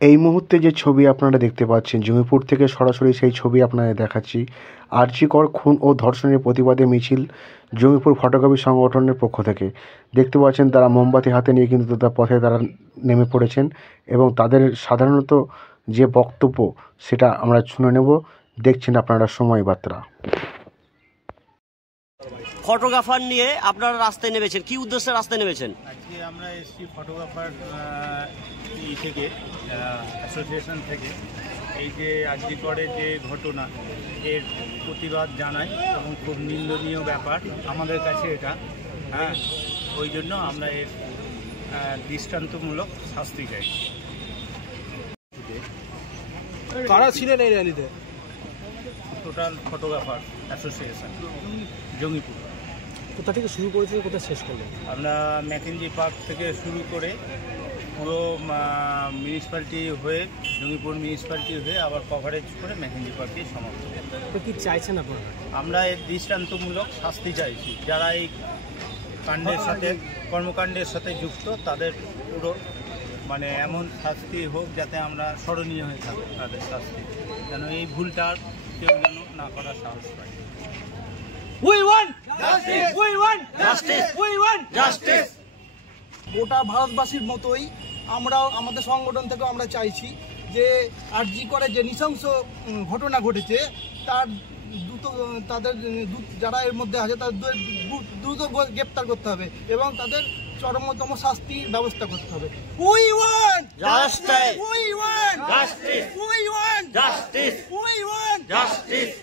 এই মুহূর্তে যে ছবি আপনারা দেখতে পাচ্ছেন জঙ্গিপুর থেকে সরাসরি সেই ছবি আপনাদের দেখাচ্ছি। আরজি কর খুন ও ধর্ষণের প্রতিবাদে মিছিল জঙ্গিপুর ফটোকপি সংগঠনের পক্ষ থেকে। দেখতে পাচ্ছেন তারা মোমবাতি হাতে নিয়ে কিন্তু তার পথে তারা নেমে পড়েছেন এবং তাদের সাধারণত যে বক্তব্য সেটা আমরা শুনে নেব। দেখছেন আপনারা সময় বার্তা। ফটোগ্রাফার নিয়ে আপনারা রাস্তায় নেমেছেন, কি উদ্দেশ্যে রাস্তায় নেমেছেন? আজকে আমরা এসছি ফটোগ্রাফার থেকে অ্যাসোসিয়েশন থেকে এই যে আরজি করে যে ঘটনা এর প্রতিবাদ জানাই এবং খুব নিন্দনীয় ব্যাপার আমাদের কাছে এটা। ওই জন্য আমরা এর দৃষ্টান্তমূলক শাস্তি চাই। কারা ছিলেন এই র্যালিতে? Total photographer association Jangipur. কোথা থেকে শুরু করেছে, কোথায় শেষ করলেন? আমরা ম্যাকেঞ্জি পার্ক থেকে শুরু করে পুরো মিউনিসিপ্যালিটি হয়ে জঙ্গিপুর মিউনিসিপ্যালিটি হয়ে আবার কভারেজ করে ম্যাকেঞ্জি পার্কে সমাপ্ত। তো কি চাইছেন আপনারা? আমরা এর দৃষ্টান্তমূলক শাস্তি চাইছি। যারা এই কাণ্ডের সাথে কর্মকাণ্ডের সাথে যুক্ত তাদের পুরো মানে এমন শাস্তি হোক যাতে আমরা স্মরণীয় হয়ে থাকি তাদের শাস্তি, যেন এই ভুলটা কেউ যেন না করার সাহস পায়। We want justice! We want justice! We want justice! গোটা ভারতবাসীর মতোই আমরাও আমাদের সংগঠন থেকে আমরা চাইছি যে আরজি করে যে নৃশংস ঘটনা ঘটেছে তার তাদের যারা এর মধ্যে আছে তাদের দ্রুত গ্রেপ্তার করতে হবে এবং তাদের চরমতম শাস্তির ব্যবস্থা করতে হবে। We want justice! We want justice! We want justice! We want justice!